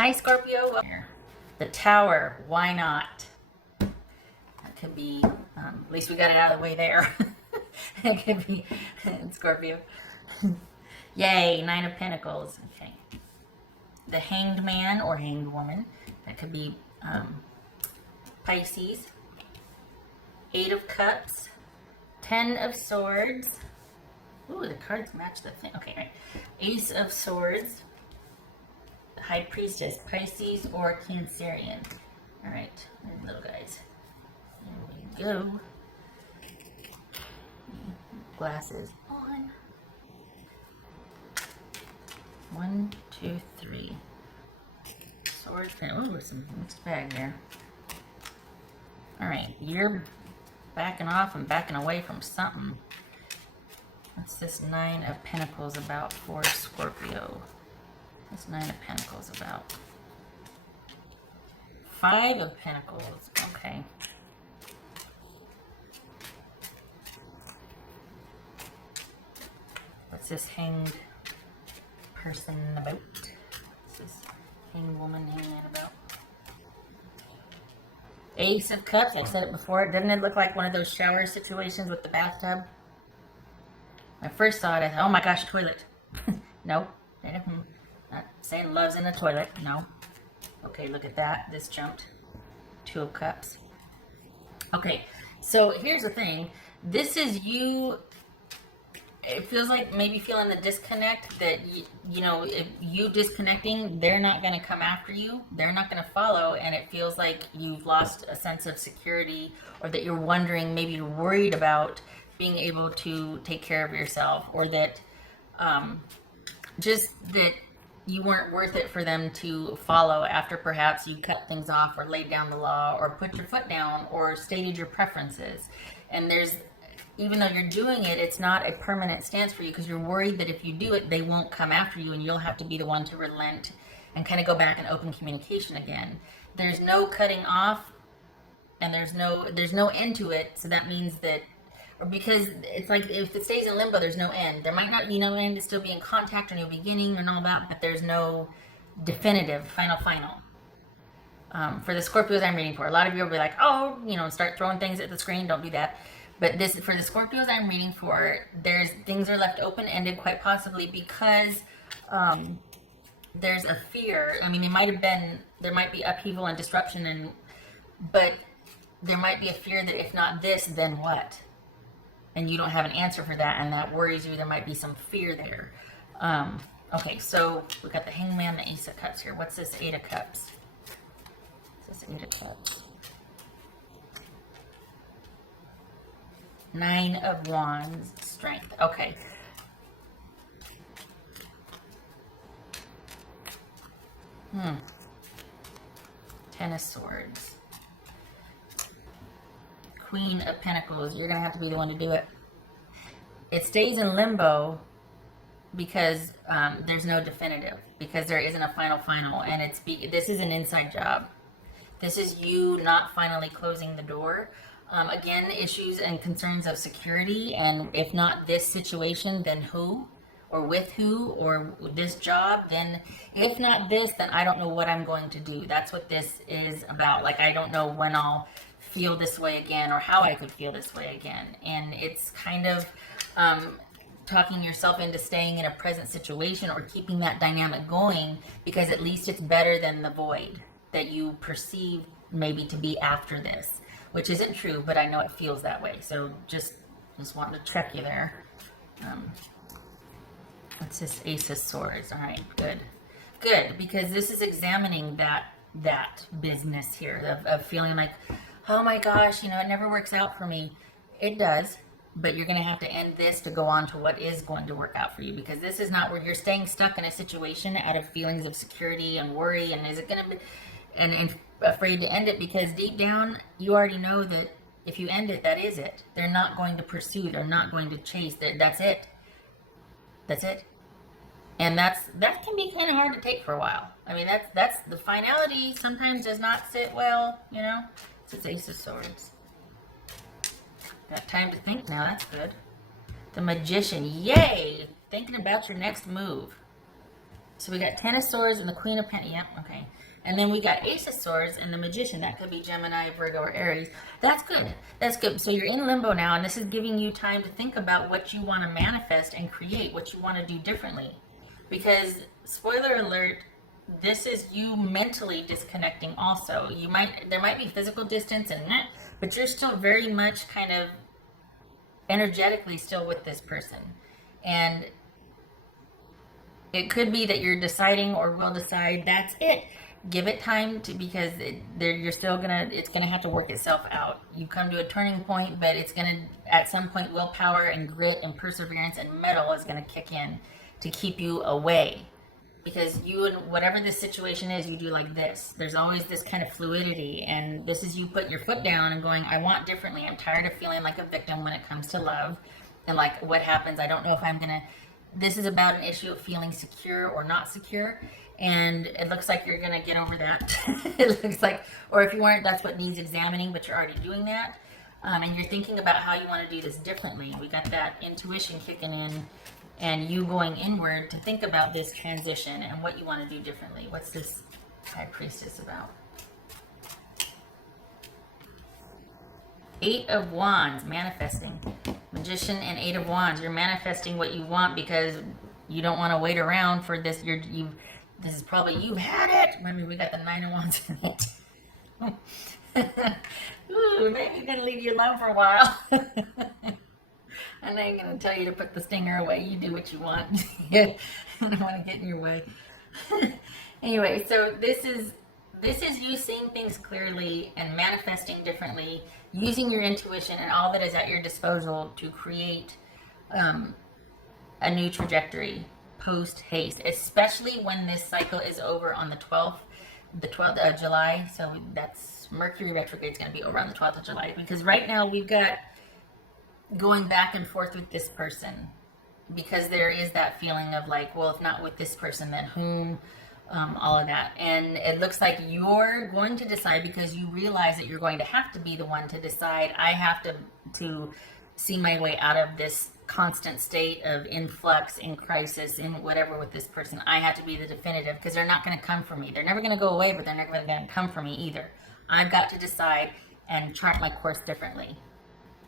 Hi, Scorpio. The Tower. Why not? That could be, at least we got it out of the way there. It could be Scorpio. Yay, Nine of Pentacles. Okay. The Hanged Man or Hanged Woman. That could be Pisces. Eight of Cups. Ten of Swords. Ooh, the cards match the thing. Okay, right. Ace of Swords. High Priestess, Pisces or Cancerian. All right, little guys. Here we go. Glasses on. 1, 2, 3. Swords. Oh, some mixed bag there. All right, you're backing off and backing away from something. What's this Nine of Pentacles about for Scorpio? What's Nine of Pentacles about? Five of Pentacles. Okay. What's this hanged person about? What's this hanged woman hanging out about? Ace of Cups. I said it before. Doesn't it look like one of those shower situations with the bathtub? When I first saw it, I thought, oh my gosh, toilet. No. Not saying love's in the toilet. No. Okay, look at that. This jumped. Two of Cups. Okay, so here's the thing. This is you. It feels like maybe feeling the disconnect that, you know, if you disconnecting, they're not going to come after you. They're not going to follow. And it feels like you've lost a sense of security, or that you're wondering, maybe you're worried about being able to take care of yourself, or that just that you weren't worth it for them to follow after perhaps you cut things off or laid down the law or put your foot down or stated your preferences. And there's, even though you're doing it, it's not a permanent stance for you, because you're worried that if you do it, they won't come after you and you'll have to be the one to relent and kind of go back and open communication again. There's no cutting off, and there's no end to it. So that means that, or because it's like if it stays in limbo, there's no end. There might not be no end to still be in contact or new beginning and all that, but there's no definitive final. For the Scorpios I'm reading for, a lot of you will be like, oh, you know, start throwing things at the screen. Don't do that. But this, for the Scorpios I'm reading for, there's things are left open-ended, quite possibly because there's a fear. I mean, there might be upheaval and disruption, but there might be a fear that if not this, then what? And you don't have an answer for that, and that worries you. There might be some fear there. Okay, so we got the Hangman, the Ace of Cups here. What's this Eight of Cups? What's this Eight of Cups? Nine of Wands, Strength. Okay. Ten of Swords. Queen of Pentacles. You're going to have to be the one to do it. It stays in limbo because there's no definitive, because there isn't a final, and this is an inside job. This is you not finally closing the door. Again, issues and concerns of security, and if not this situation, then who? Or with who? Or this job? Then if not this, then I don't know what I'm going to do. That's what this is about. Like, I don't know when I'll feel this way again, or how I could feel this way again. And it's kind of talking yourself into staying in a present situation, or keeping that dynamic going, because at least it's better than the void that you perceive maybe to be after this, which isn't true, but I know it feels that way. So just wanting to check you there. What's this Ace of Swords? All right, good, because this is examining that business here of feeling like, oh my gosh, you know, it never works out for me. It does, but you're going to have to end this to go on to what is going to work out for you, because this is not where you're staying stuck in a situation out of feelings of security and worry, and is it going to be, and afraid to end it, because deep down you already know that if you end it, that is it. They're not going to pursue, they're not going to chase. That's it. And that can be kind of hard to take for a while. I mean, that's the finality sometimes does not sit well, you know. It's Ace of Swords. Got time to think now. That's good. The Magician. Yay! Thinking about your next move. So we got Ten of Swords and the Queen of Pentacles. Yep, okay. And then we got Ace of Swords and the Magician. That could be Gemini, Virgo, or Aries. That's good. That's good. So you're in limbo now, and this is giving you time to think about what you want to manifest and create, what you want to do differently. Because, spoiler alert, this is you mentally disconnecting also. There might be physical distance and that, but you're still very much kind of energetically still with this person. And it could be that you're deciding or will decide that's it. Give it time to, because it's gonna have to work itself out. You come to a turning point, but it's gonna, at some point, willpower and grit and perseverance and mettle is gonna kick in to keep you away. Because you, and whatever the situation is, you do like this. There's always this kind of fluidity, and this is you put your foot down and going, I want differently. I'm tired of feeling like a victim when it comes to love. And like, what happens? I don't know if I'm gonna, this is about an issue of feeling secure or not secure. And it looks like you're going to get over that. It looks like, or if you weren't, that's what needs examining, but you're already doing that. And you're thinking about how you want to do this differently. We got that intuition kicking in, and you going inward to think about this transition and what you want to do differently. What's this High Priestess about? Eight of Wands, manifesting. Magician and Eight of Wands. You're manifesting what you want because you don't want to wait around for this. This is probably, you've had it. I mean, we got the Nine of Wands in it. Ooh, maybe I'm going to leave you alone for a while. I ain't going to tell you to put the stinger away. You do what you want. I don't want to get in your way. Anyway, so this is you seeing things clearly and manifesting differently, using your intuition and all that is at your disposal to create a new trajectory. Post haste, especially when this cycle is over on the 12th of July. So that's Mercury retrograde is going to be over on the 12th of July, because right now we've got going back and forth with this person, because there is that feeling of like, well, if not with this person, then whom, all of that. And it looks like you're going to decide, because you realize that you're going to have to be the one to decide. I have to see my way out of this constant state of influx, in crisis, in whatever with this person. I have to be the definitive, because they're not going to come for me. They're never going to go away, but they're never going to come for me either. I've got to decide and chart my course differently.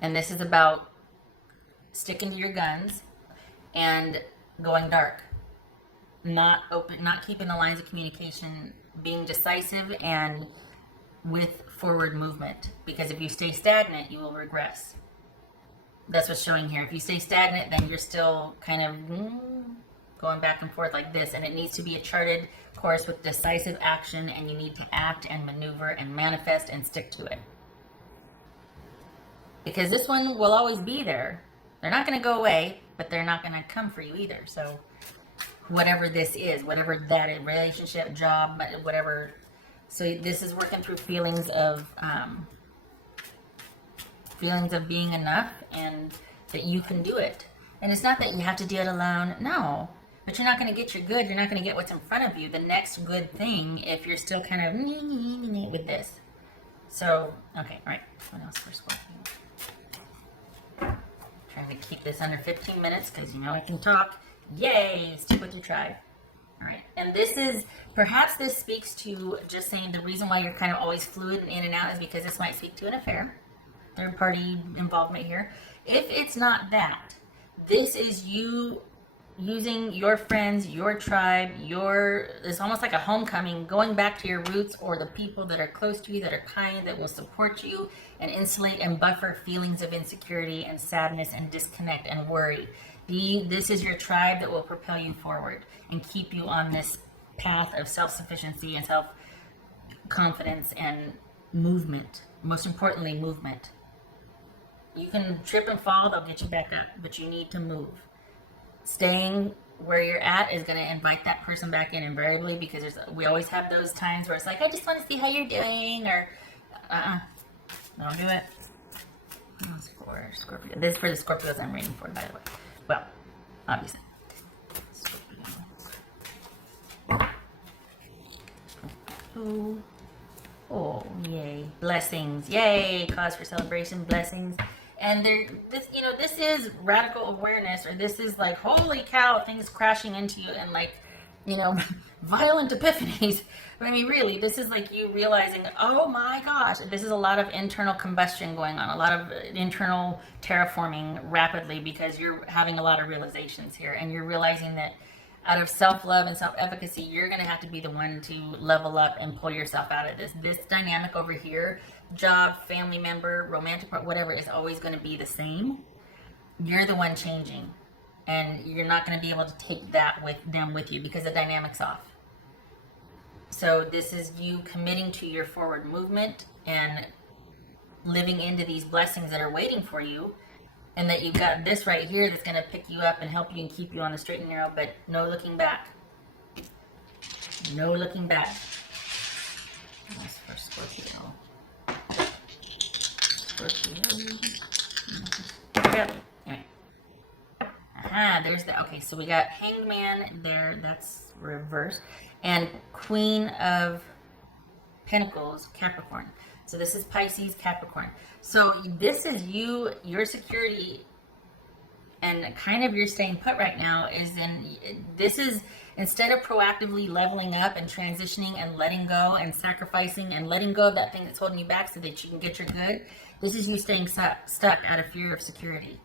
And this is about sticking to your guns and going dark. Not keeping the lines of communication, being decisive and with forward movement. Because if you stay stagnant, you will regress. That's what's showing here. If you stay stagnant, then you're still kind of going back and forth like this. And it needs to be a charted course with decisive action, and you need to act and maneuver and manifest and stick to it. Because this one will always be there. They're not going to go away, but they're not going to come for you either. So whatever this is, whatever that is, relationship, job, whatever. So this is working through feelings of being enough, and that you can do it. And it's not that you have to do it alone. No. But you're not going to get your good. You're not going to get what's in front of you, the next good thing, if you're still kind of with this. So, okay, all right. What else for Scorpio? Trying to keep this under 15 minutes because you know I can talk. Yay! Stick with your tribe. All right. And perhaps this speaks to just saying the reason why you're kind of always fluid and in and out is because this might speak to an affair. Third party involvement here. If it's not that, this is you using your friends, your tribe, it's almost like a homecoming, going back to your roots, or the people that are close to you, that are kind, that will support you and insulate and buffer feelings of insecurity and sadness and disconnect and worry. This is your tribe that will propel you forward and keep you on this path of self-sufficiency and self-confidence and movement. Most importantly, movement. You can trip and fall, they'll get you back up, but you need to move. Staying where you're at is going to invite that person back in invariably, because we always have those times where it's like, I just want to see how you're doing, or don't do it. For Scorpio. This is for the Scorpios I'm reading for, by the way. Well, obviously. Scorpio. Oh, yay. Blessings. Yay. Cause for celebration. Blessings. And this is radical awareness, or this is like, holy cow, things crashing into you, and like, violent epiphanies. But I mean, really, this is like you realizing, oh my gosh, this is a lot of internal combustion going on, a lot of internal terraforming rapidly because you're having a lot of realizations here. And you're realizing that out of self-love and self-efficacy, you're going to have to be the one to level up and pull yourself out of this. This dynamic over here, job, family member, romantic part, whatever, is always going to be the same. You're the one changing. And you're not going to be able to take that with them with you because the dynamic's off. So this is you committing to your forward movement and living into these blessings that are waiting for you. And that you've got this right here that's going to pick you up and help you and keep you on the straight and narrow, but no looking back. No looking back. That's for Scorpio. Scorpio. Anyway. There's the, okay, so we got Hanged Man there, that's reverse, and Queen of Pentacles, Capricorn. So this is Pisces, Capricorn. So this is you, your security, and kind of your staying put right now is this is, instead of proactively leveling up and transitioning and letting go and sacrificing and letting go of that thing that's holding you back so that you can get your good, this is you staying stuck out of fear of security.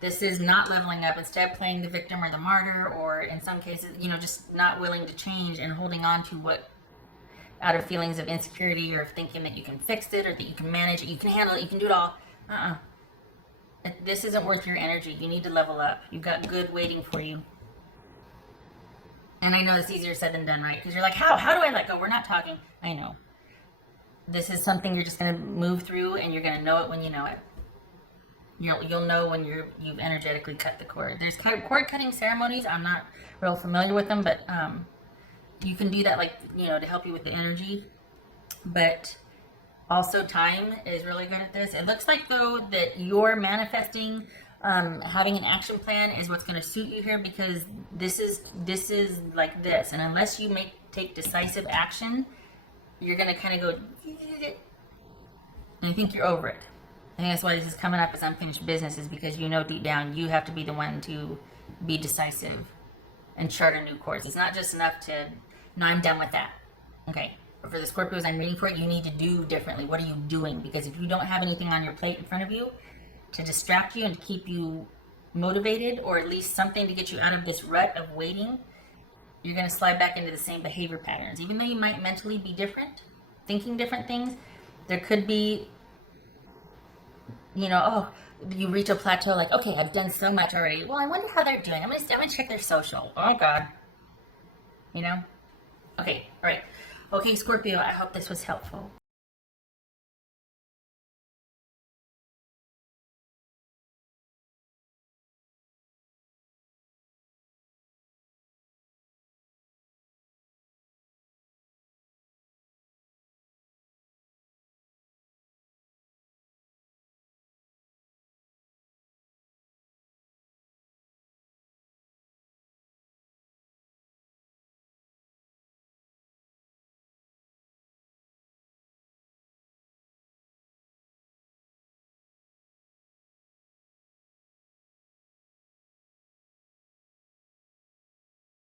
This is not leveling up, instead playing the victim or the martyr, or in some cases, just not willing to change and holding on to what, out of feelings of insecurity or thinking that you can fix it or that you can manage it, you can handle it, you can do it all. This isn't worth your energy. You need to level up. You've got good waiting for you. And I know it's easier said than done, right? Because you're like, how do I let go? We're not talking. I know. This is something you're just going to move through, and you're going to know it when you know it. You'll know when you've energetically cut the cord. There's cord cutting ceremonies. I'm not real familiar with them, but you can do that, to help you with the energy. But also time is really good at this. It looks like, though, that you're manifesting, having an action plan is what's going to suit you here, because this is like this. And unless you take decisive action, you're going to kind of go, and I think you're over it. I think that's why this is coming up as unfinished business, is because deep down you have to be the one to be decisive and chart a new course. It's not just enough to, no, I'm done with that. Okay, but for the Scorpios I'm reading for, you need to do differently. What are you doing? Because if you don't have anything on your plate in front of you to distract you and to keep you motivated, or at least something to get you out of this rut of waiting, you're going to slide back into the same behavior patterns. Even though you might mentally be different, thinking different things, there could be, you reach a plateau, like, okay, I've done so much already. Well, I wonder how they're doing. I'm gonna check their social. Oh God. Okay, all right. Okay, Scorpio, I hope this was helpful.